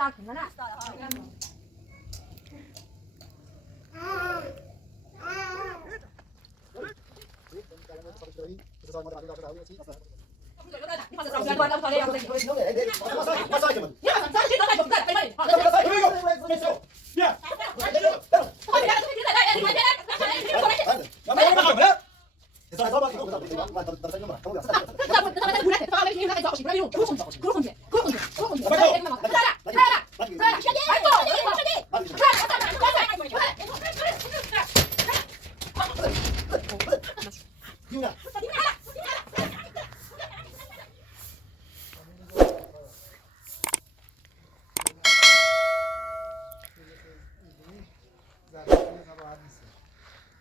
ta cũng nè.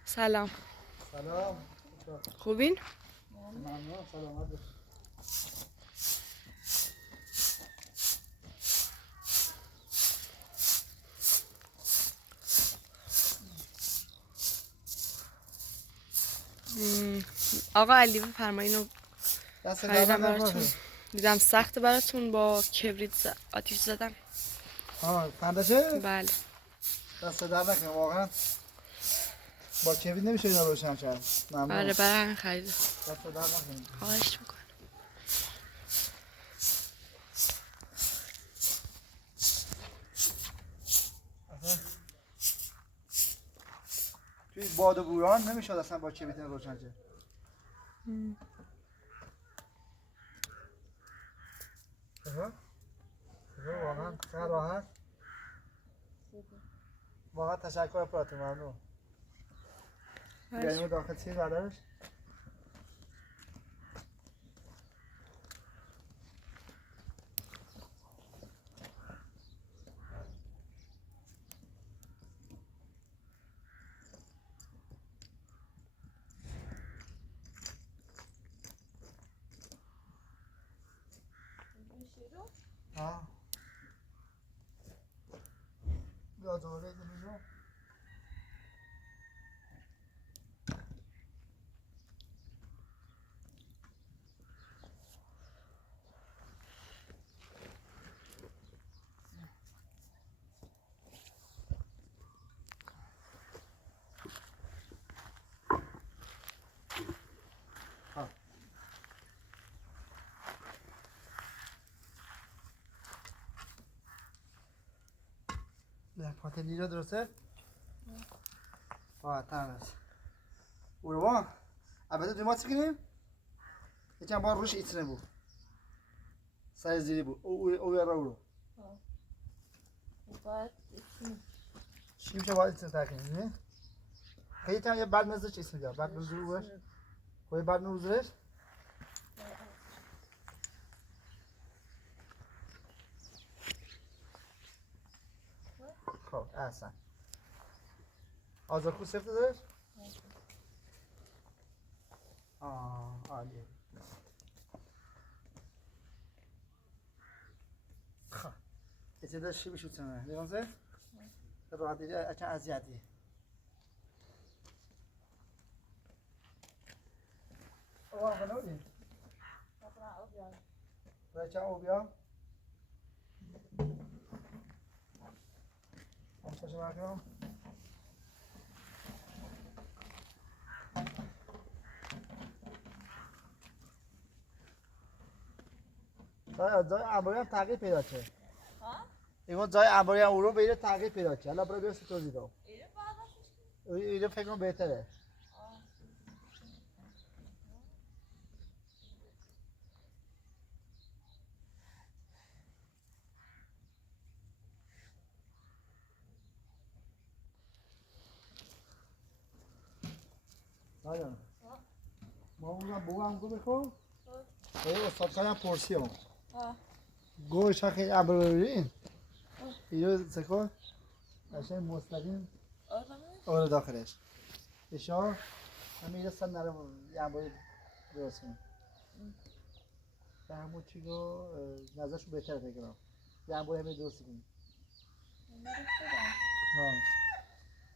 سلام. سلام. خوبین؟ ممنون. سلامت باشید. آقا علی بفرمایید اینو دست خریدم براتون. دیدم سخت براتون با کبریت آتیش زدم. خندشه؟ بله. دست در نکنه واقعا با کبریت نمیشه اینا روشن کرد. ممنون. بله برای همین خریدم. دست در نکنه. خواهش میکنم. توی باد و بوران نمیشد اصلا با کبریت روشن کرد. واقعا چقدر راحت. واقعا تشکر براتون. ممنون. یعنی داخل چیز بردارش؟ ها بیا دوره اینجا. پاتلی رو درسته؟ تمام. اوروا البته دومات کنیم. یکم بار روش ایتنه بود. سایز زیری بود. او را رو. چی میشه باید ایتنه تاکنیم نه؟ خیلی کم یه بعد مزه چیز میگه. بعد مزه رو باش. کوی بعد مزهش. خب احسن. آزاکو سفت داشت؟ عالیه. خب اتدا چی بشه تمام لیونزه؟ راحت دیگه اچ اذیتی. اوه خنودی. بچه اوبیا. امشب شما جای عباری هم تغییر پیدا کرد. اینو جای عباری هم اورو بیره تغییر پیدا کرد. حالا برای بیست توضیح دو. اینو فکر کنم بهتره. آیا ما اونم بوام گو بخو. استاد کارم پرسیام. گوش خیلی عباری. اینو سکو. عشان مستقیم. آره داخلش. اشار همین یه سن نرم عباری درست کنم. همون چی رو نظرشو بهتره فکر کنم. یه عباری همین درست کنیم.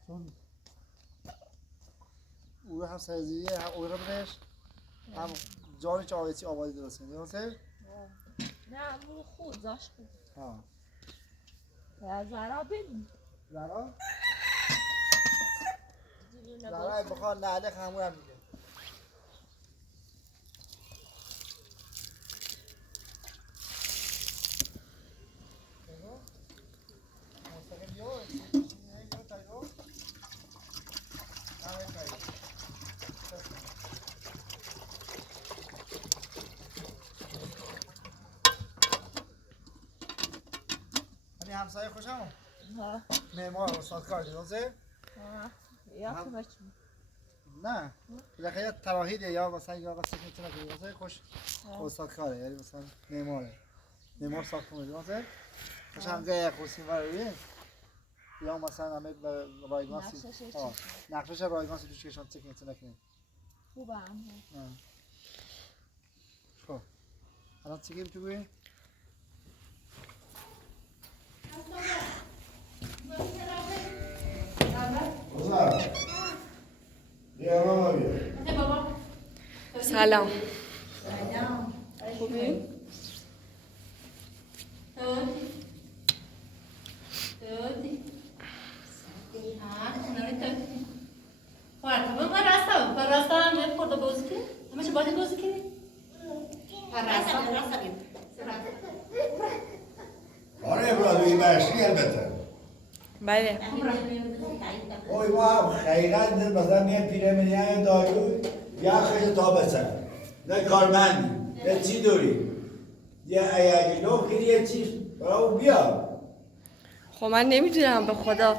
چون او رو هم سرزیریه هم او رو بدهش هم جانی که آبادی درست کنیم درسته؟ نه مو خود داشت خود زرا ببین زرا؟ زرا بخواه نهله خمور هم میگه همسایه خوشم ها معمار استاد کار دیدازه یا تو بچه نه بالاخره تراحیده یا مثلا یا واسه میتونه دیدازه خوش استاد کاره یعنی مثلا معمار ساختمون دیدازه خوش هم گه خوشیم وریه یا مثلا همه رایگان نقشش رایگان سی توش کشان چک میتونه کنه خوبه هم خب الان چی گیم تو گویی؟ سلام خوبی؟ آره برادوی برشی البته بله اوی ما هم خیرت مثلا میه پیرمونی دارو یا خیلی تا بسن نه کارمندی نه چی دوری یه اگه نو کری یه چیز برای بیا خب من نمیدونم به خدا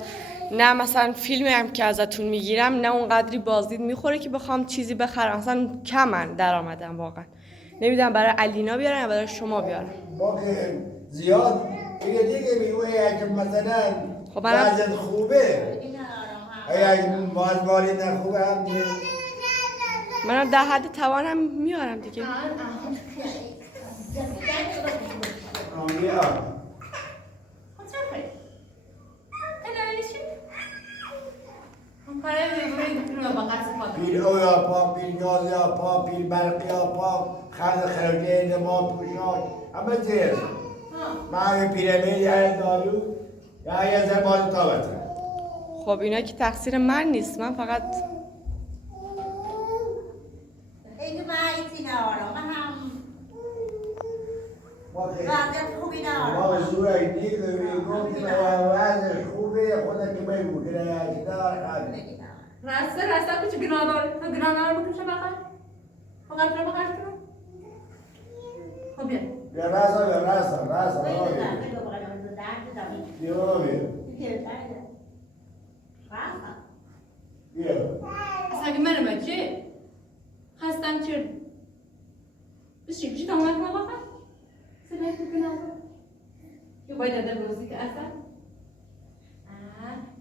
نه مثلا فیلمی هم که ازتون میگیرم نه اونقدری بازدید میخوره که بخوام چیزی بخرم مثلا کمن درآمدم واقعا نمیدونم برای علینا بیارم یا برای شما بیارم با که زیاد دیگه بیوه اگه مثلا خب منم وضعیت خوبه اگه مالبالی نخوبه هم دیگه منم در حد توانم میارم دیگه بیا پیر اویا پا، پیر گازیا پا، پیر برقیا پا، خرد خرجه نماد پوشاک همه زیر من پیرمید یا دارو یا یه زمان تابته خب اینا که تقصیر من نیست من فقط ما زوره دیگه گفتیم وضع خوبه خودت که بگو که دار خواهد راسته کچھ گناه بکشه فقط رو بخش کنم خب بیا بیا راستا بیا اصلا اگه منم بچه خستم چرد بس چی تمام کنم بخش سلام کنم که باید داده بروزی که اصلا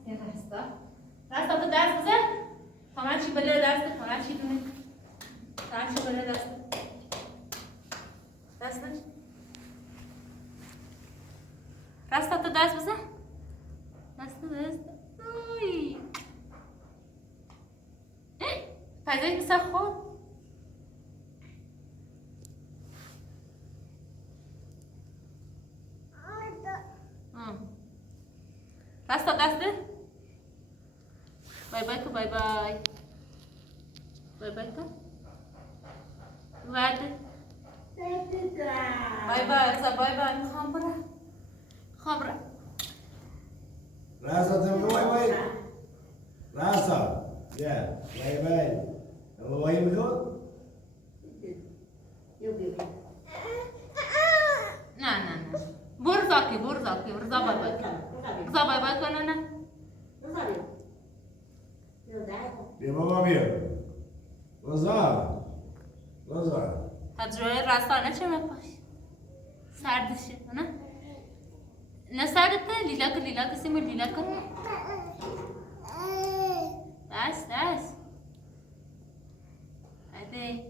یه راستا تو درس بزن تمام چی بله درس تمام چی دونه تمام چی بله درس راستا تو درس بزن درس اوی فضایی بسر خود راستا دسته بای بای تو بای بای بای بای تو وعده بای بای ازا بای بای میخوام برم راستا وای راستا بیا بای وای میخواد نه برو زاکی رضا بای بای رضا بای بای کنه نه بیا بابا بیا رضا تجربه راستا چه میپاش سردشه نه سردته لیلا سیمو لیلا کن دست هده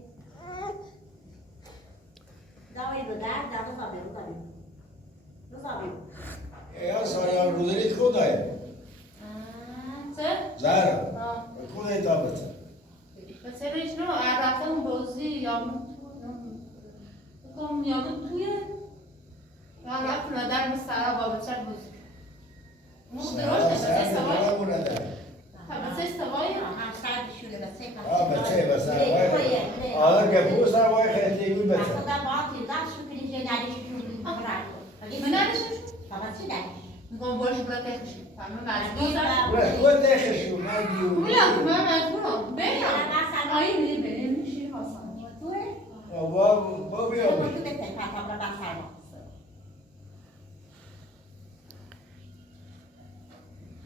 یا سالیان روزنیت کودای چه؟ زهرا کودای تابت بسیارش رو رفتم بازی یا توی یا رفت ندارم سرا با بچه بازی درست سر سه سوای دیگه بوده. تا سه سوای بس آدم که پول سر وای خیلی بود بس. من نداشتم میگم باش برای تخشی مجبور تو تخشی من من مجبورم برم آیی میدیم بریم میشی حسن با بیام.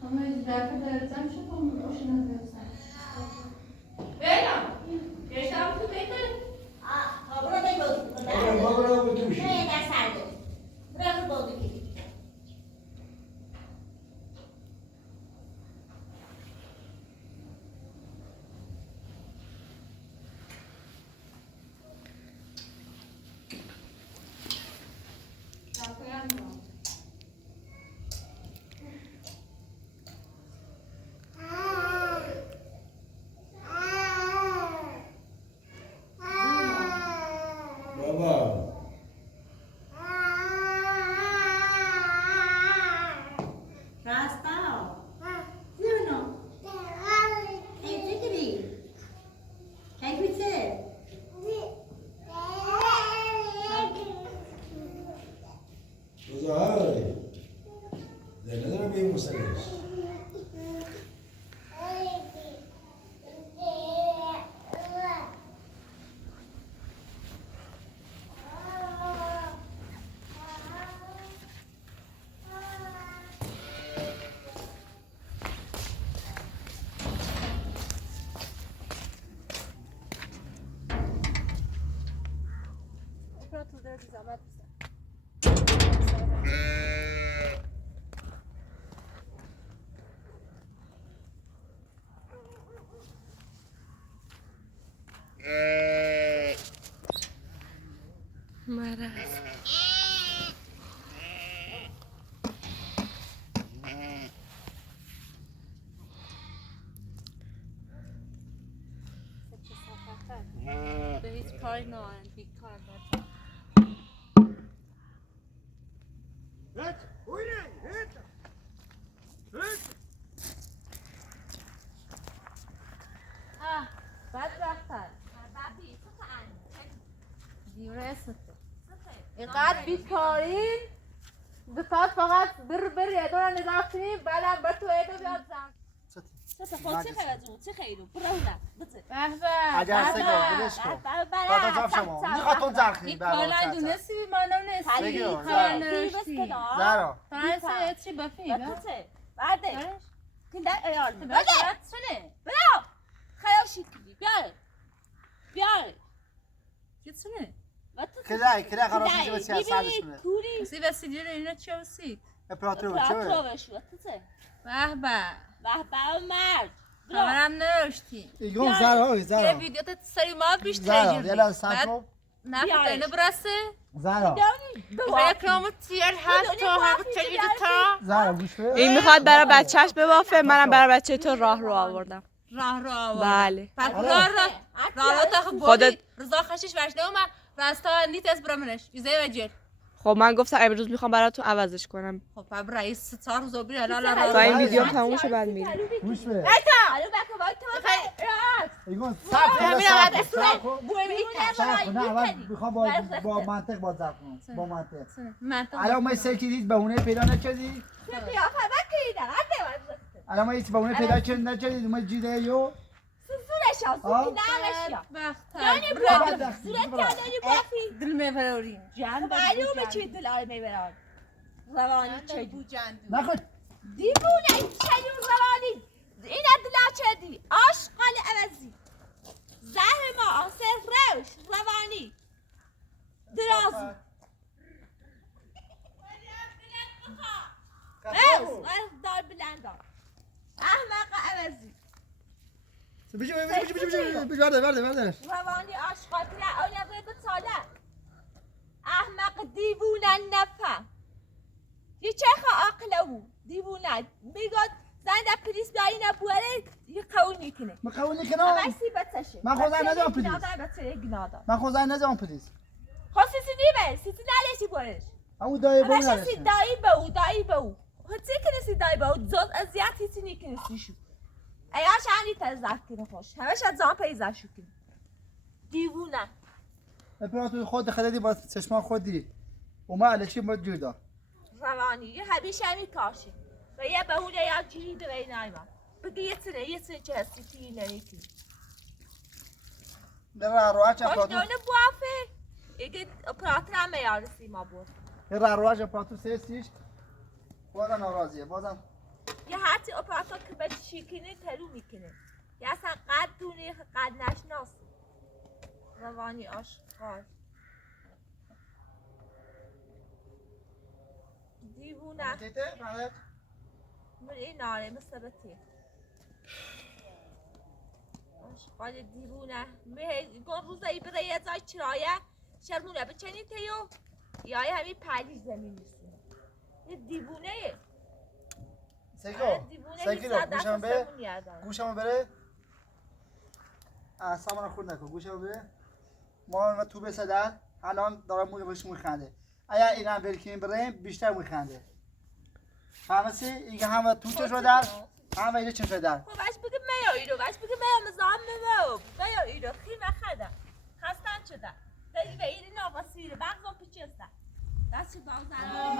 همه از درک درزم شد هم روشن درزم برم گشتم تو بیته برو بتوشی. بابا. بزاهر. زنده دارم بیم مسئلهش. مرض به هیچ کاری ناهن بیکار باشه. بدبختن دیوره اسمته اینقدر بیکارین بکات فقط بر یه دور نگاه کنیم بعدم بر تو ایدو بیاد زن سه خود چه خیلی جون چه خیلی برونه بزن اگر سگا بلش کن دادا جاب شما میخواد زرخی کالا دونستی مانم نیستی بگیرم کالا نرشتی زرا فرانسه چی بفیم بعده کنده ایال بگه شنه برو خیال شکلی بیار گیتسونه کده خلاص میشه بسی از سرش کنه کوری سی وسیدی رو اینا چه وسید اپراتور چه پراتروش وقتته به به به مرد خبرم نرشتی ایگون زرا یه زرا ویدیو تا سری ماه بیشتر زرا جوری یه لحظه صبر کن نه فتنه برسه زرا فکرامو تیر هست تو هم چلی تا زرا گوش بده این میخواد برای بچهش ببافه منم برای بچه تو راه رو آوردم راه رو آورد بله پس راه تا خودت رضا خشش وشنه و من راستا نیت از برامنش ایزه وجر خب من گفتم امروز میخوام براتون عوضش کنم خب پس رئیس 4 روز بیره تا لا این ویدیو تموم شه بعد میریم گوش بده الو بکو باید تو ایگون صبر کن نه اول میخوام با منطق با زرف کنم با منطق الان ما سلکی دید بهونه پیدا نکردی الان ما هیچ بهونه پیدا نکردی ما جیده یو دل میبروریم معلومه چی دلار میبرن روانی چه نخود دیوونه چنین روانی اینا دلار چه دی عاشقان عوضی زهر ما آسر روش روانی درازی دار بلندان احمق عوضی بجو برده روانی عاشقاتی را آنیا به ساله احمق دیوونه نفهم یه چه عاقل او دیوونه میگاد زن در پلیس بیایی نبوره یه قول میکنه من قول نکنم بسی بچشه من خود زن ندارم پلیس من خود زن ندارم پلیس خب سیسی نیبه سیسی نلیشی برش همون دایی بون همه سی نداشتم دایی به او من چی کنیسی دای با زود ازیاتی چی کنیسیشو ایاش عنی تزد کنه خوش همش از زان پیدا شو کنی دیوونه امپراتور خود خدادی با چشمان خودی و ما علکی ما جدا روانی یه همیشه همی کاشه و یه بهونه یا جیری دوی نایما بگی یه سنه چه هستی تی نمیتی در رواج خوش امپراتور نونه بوافه اگه امپراتور هم میارسی ما بود در رواج امپراتور سیستیش بازم ناراضیه بازم یه هرچی امپراتور که به شیکنه تلو میکنه یه اصلا قد دونه قد نشناس روانی آشقال دیوونه من این ناره مثل بطی آشقال دیوونه گون روزایی بره یه جای چرایه شرمونه بچنین تیو یا همین پلیز زمین نیستونه یه دیوونه سیکلو گوشم بره سامان خود نکن گوشم بره ما تو بسدن الان دارم موش میخنده اگر این هم ولکین بریم بیشتر میخنده فهمسی؟ اینکه همه تو چه شدن همه اینه چه شدن خب باش بگه میا ایرو باش بگه میا مزام میا ایرو خیمه خدا خستن شده و ایری ناباسیره بغضم پیچی هستن دست شد بغضن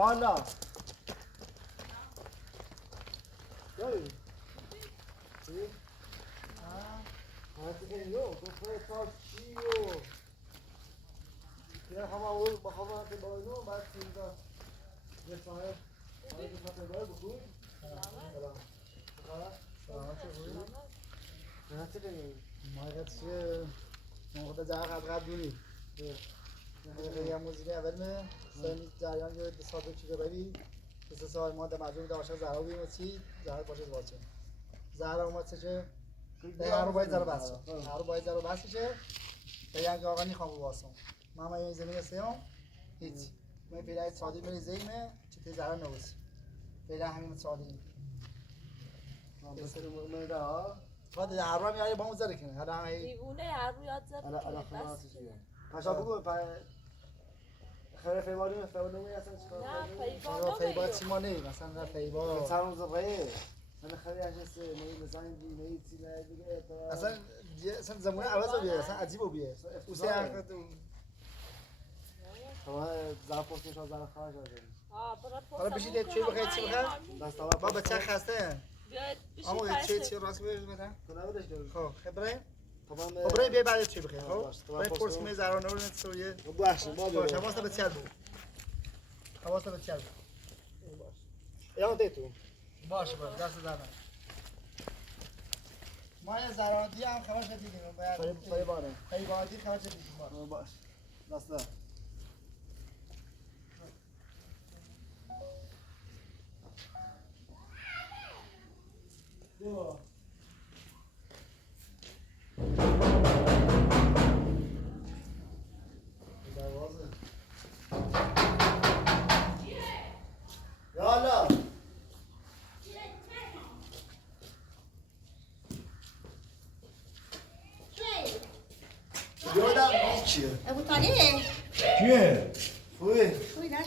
والا داری چی؟ هستی یو گفته تا چیو یه همه اول بخواه هستی با اینو بعد سیزا یه صاحب آره که خواهد باید بخوی سلام سلام چه بوی؟ نه چه کنی؟ مایقت چیه؟ موقع جا قد دونی خیلی هم موزیقی اول می سمی جریان یه دو سال چی ببری دو سال ما در مجموع داشته زهرا بیم چی زهرا باشه باشه زهرا اومد چه هر رو باید زهرا بس هر رو باید زهرا بس چه بیان که آقا نیخوام واسم ماما این زمین سیام هیچ من پیرای سادی میری زیمه چه تی زهرا نویس پیرای همین سادی بسیار من دا بعد هر رو میاری با اون زره کنه هر هم دیوونه هر رو یاد زره پاشا بگو خیلی فیباری مستوى نمی هستن چیکار نه فیبا چی ما نمی مثلا فیبا مثلا اون زبایه من خیلی عجسته نمی مزنگی نمی چی نه دیگه اصلا زمونه عوض بیه اصلا عجیب بیه اوسه عقد شما زرپوست میشه زر خواهش حالا بشید چی بخواید چی بخواید ما بچه خسته اما چی راست بیارید بدن خب خبره برای بیا بعد چی بخیر خب برای پرس می زرانه رو نتسویه باشه باشه حواست به چل بود حواست به چل بود یا دیتو باشه باشه دست زدن ما یه زرانتی هم خبر شدیدیم باید خیبادی خبر شدیدیم باش دست زدن دیو يلا ابو طالب کیه؟ خوبی؟ خوبی در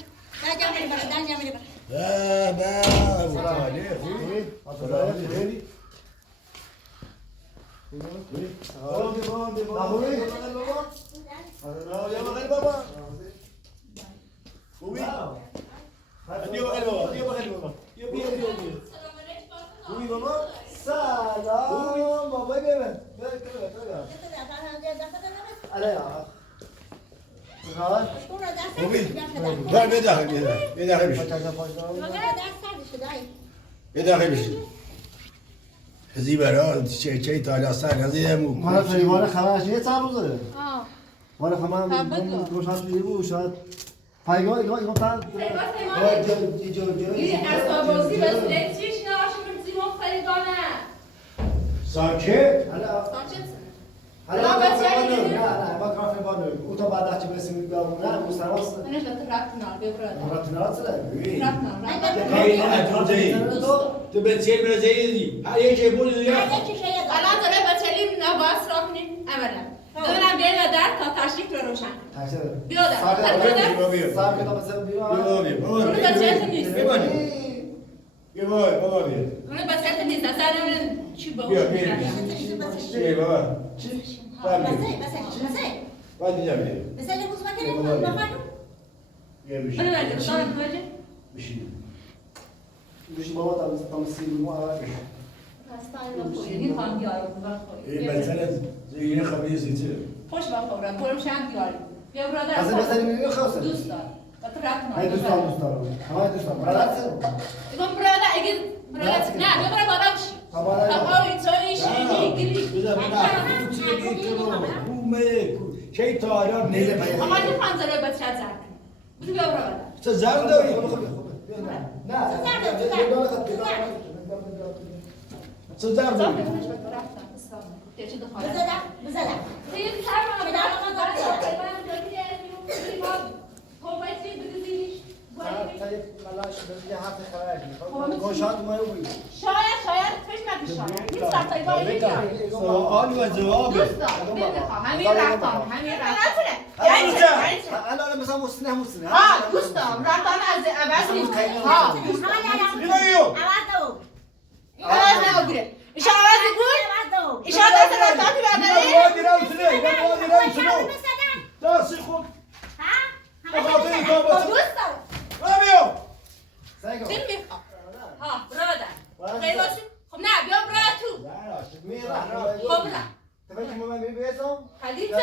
جمعی برا در جمعی برا نه ابو طالب خوبی؟ خوبی؟ سلام بابا ببین علی آقا خوبی؟ بر بده داخل بشی یه داخل بشی هزی برای چه تالا سر هزی مو من فریبان خبرش یه چند روزه مال خبرم روشن شده بود شاید پیگاه ایگاه تن اسبابازی واسه چیش ناشیم زیمون فریدانه ساکت حالا نه با کافه بانو او تا بعد چه برسیم میگم نه مستراس من نشد رفتنار ببرد راتنات زده تو به چه برزیدی هر یکی بود یا الان داره بچه‌لی نواس را کنیم اولا دارم بیاد در تا تشریف رو روشن بیاد صاحب کتاب سر اون بچه‌ت نیست بیا بابا بیا اون بچه‌ت نیست اصلا اون چی با بیا بابا باید اینجا بیا بیا بشی من ولی دارم ولی بشی بشی بابا تا سیبیلمو اول این خواهم بیارم این مثلا این خبری زیته خوش بخورم برم شم بیارم بیا برادر مثلا میبینی خاصه دوست دارم و تو رفتنار من دوست دارم همه دوست دارم ایگون برادر اگه برادر نه بیا برادر بشی تا این شیرینی گیری بذار من تو چه گیت رو کومه کی تارا نیله باید اما این پنجره بچه زد بیا برادر تو زن داری نه تو زن داری شاید فکر نکنی شاید نیست رفتاری با این سوال و جواب دوست دارم بخواه همین رفتان الان مثلا مسنه دوست دارم رفتان از عوض نیست ها عوض نگیره ایشا عوض نگیر ایشا دست رفتاتی برداری دستی خود دوست دارم بیا خب نه تفهم که من میبیسم خلیفه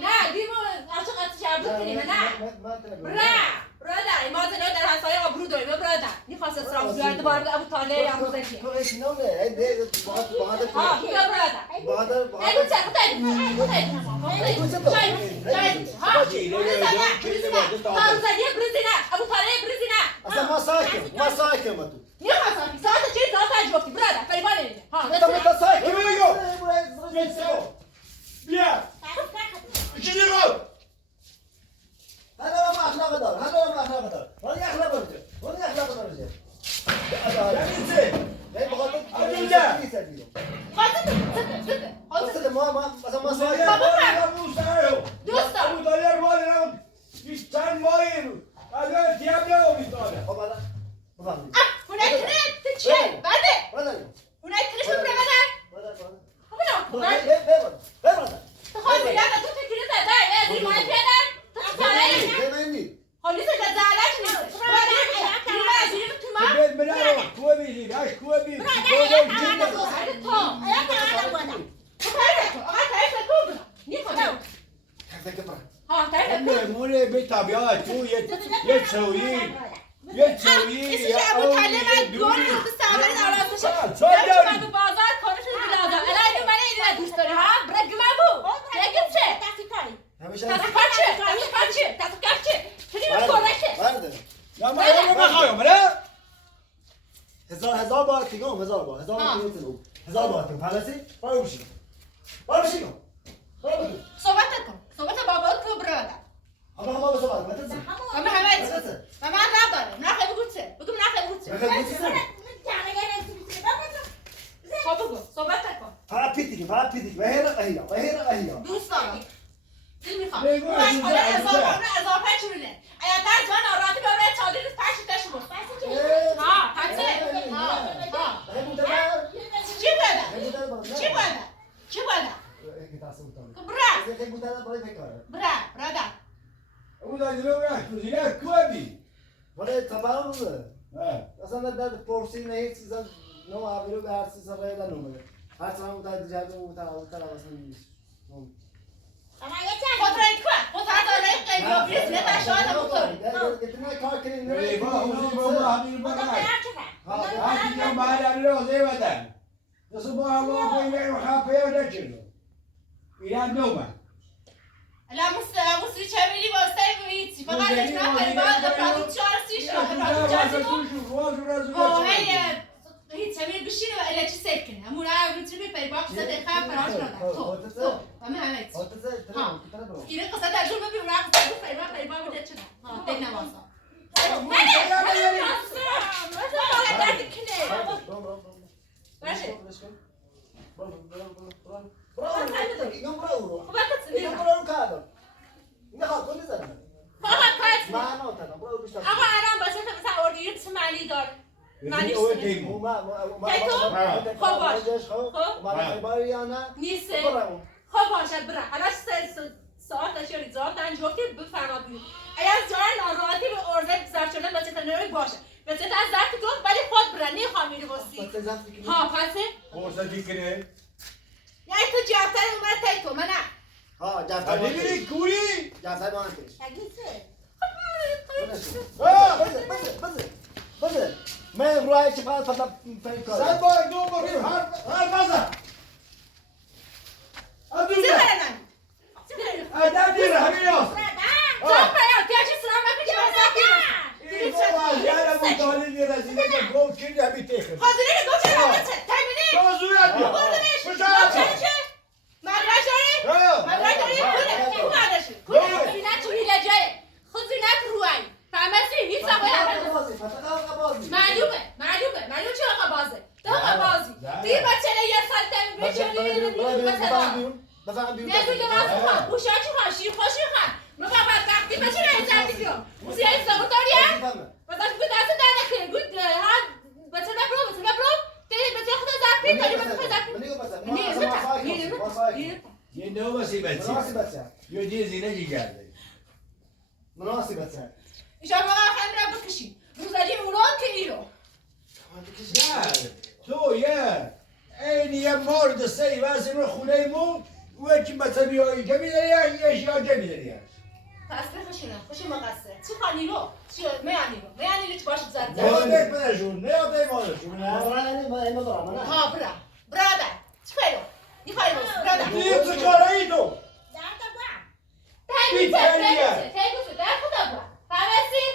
نه دیمو عاشق شعبت کنیم نه برادر ما زنده در حسای آبرو داریم برادر میخواست اسراف زیاد بار ابو طالع یا ابو زکی تو ايش نونه هي بعد ها بیا برادر نگو چه ابو طالع برزینه اصلا ما ساكن ما تو میخواستم ساعت چه ساعت جفتی برادر فریبان اینجا ها انت ساكن بیا چی رو هذا ما اخلاق دار هذا ما اخلاق دار ولا اخلاق دار ولا اخلاق دار رجال هذا بغض قصد ما مثلا ما ساكن دوست دارم ابو طالع مال رو چند ماهی رو از دیاب نه ابو طالع خب هذا بفهم اونای کنه چه بده ولا اونای کنه شو برادر ولا خب نه ولا خب یا تو فکر زده ای دی مال پیدن تو سالای زمانی خالی سه زالش نیست بيت منارو كوبي عاش كوبي مولي بيت طبيعات تو يتسوي لا ما خايم لا هزار بار تيجون هزار بار فهمتي؟ برو بشي صحبت کن صحبت بابات کو برادر اما ما بصبر ما تنسى اما همه ماما نداره نخه بگو چه بگو نخه بگو چه خب بگو صحبت کن فقط پیتیکی و هی دوست دارم چی میخوام اضافه چونه ایا در جان آراتی ببره چادر پشت تشمو ها پسه چی بده برادر ولا دلوقتي كوبي ولی تبارم بوده اصلا در پرسی نه هیچ چیزا نو آبرو به هر چیز رای دارم هر چیزی هم در جاده و در اصلا نیست خود رای کن خود داره قیبی بریز نه تشاد موتور کتنا کار کنیم ايه بابا همین بابا هاتی کم بعد امروز ایوادن دست با الله کوی خافه و دچلو ایران نوما لا مصري چمیلی واسه گویی فقط اجرا کنی بعد پرودوکت 4 هیچ چمیل بشینه و الچی سیف کنه همون رو میتونی پری باکس ده خام فراش کنه تو همه همه اینه قصه در جور ببین اون رو پری باکس بده چه ها دیگه نواسا آقا الان باشه مثلا اردیه چه معنی داره معنیش نیست خب باشد بره حالا ساعت داشته ریزات انجوفتی بفرما بیون اگر جای ناراحتی به ارزه بزرد شدن بچه تنوی باشه بچه تا زرد گفت ولی خود بره نمیخوام میری باسی ها پسه خورسه دیگره یعنی تو جفتر اومد تایی تو منم ها جفتر میری کوری جفتر مانتش بزه من روی چه فقط فکر کنم سن باید دو بکنیم هر بزن چه برنن ادم دیره همین هست جان برای پیاچی سلام بکنی این بابا یارم مطالی رسیده که گفت که نمی تیخه خازنه رو گفت چه تایمینی بازویت بیا مدرش داری؟ اون مدرشی خزینت تو هیلجه خزینت روی فهمسی؟ هیچ ساقه معلومه چه آقا بازه تو آقا بازی دیگه بچه یه سال تمی بچه بفهم بیون نه دیگه راست خواه بوشا چی خواه شیر خواه شیر خواه مگه بدبختی بچه رای زردی بیام موسی های زبون داریم؟ بازاش بود دست در نکنه بود ها بچه نبرو بچه خدا زرد پید داری بچه زرد پید یه نو بسی بچه یه دیه زینه جی کرده مناسبت ایشان واقعا خیلی را بکشیم روزداری اونان که ایرو نه تو یه ای نیه مورد سری واسه رو خونه مون و کی مثلا یا یا جمیداری قصر خوشی مقصر چی خالی رو چی میانی رو چی باشه زد نه دیگه بدشون نه دیگه مادرشون نه ها برادر چی خیلی این خیلی برادر دیگه چه کاری تو تگو در خدا با فهمیدی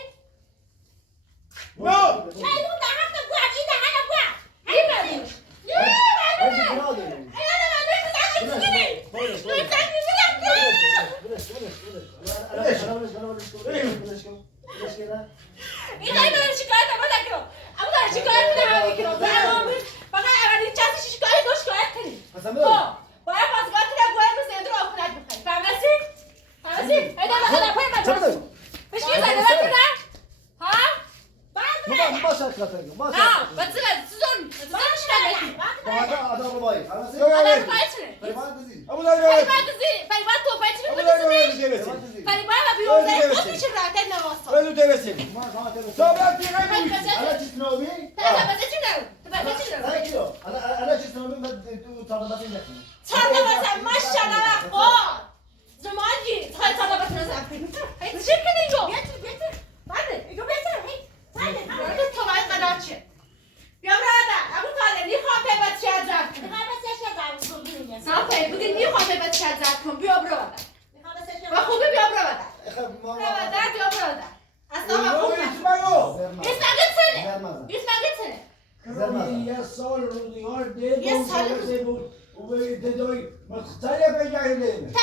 نه یه سال روزگار دید یه سال بود و ددوی مختلف بجاییم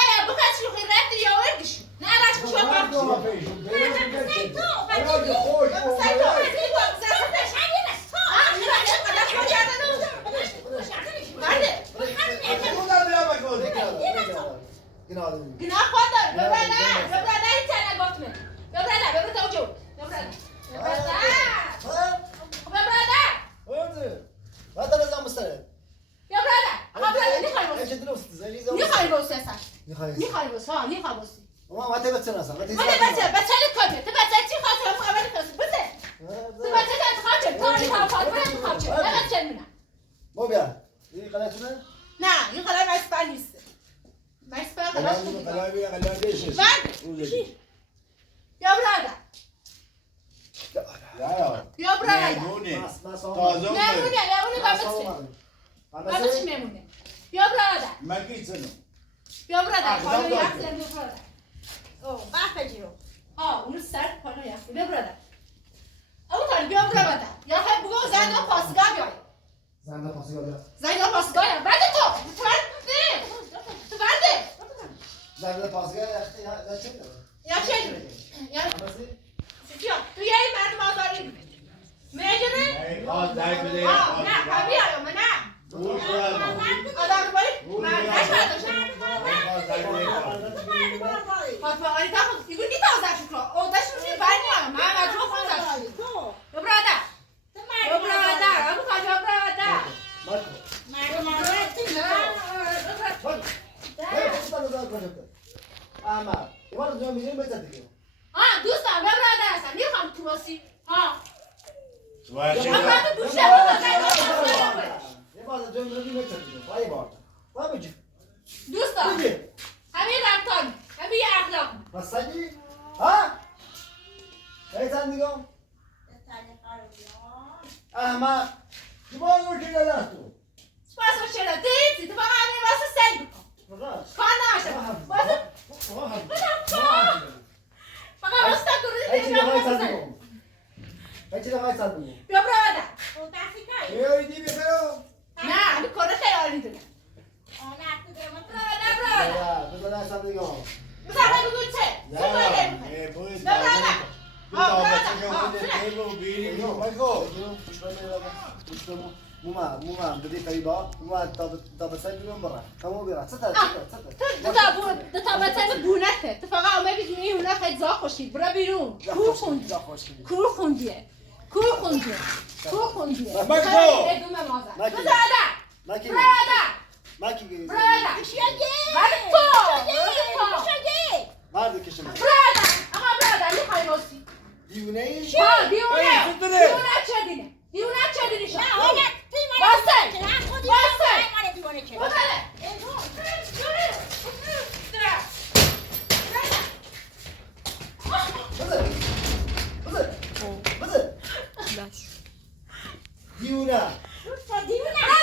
دیونه دیوونه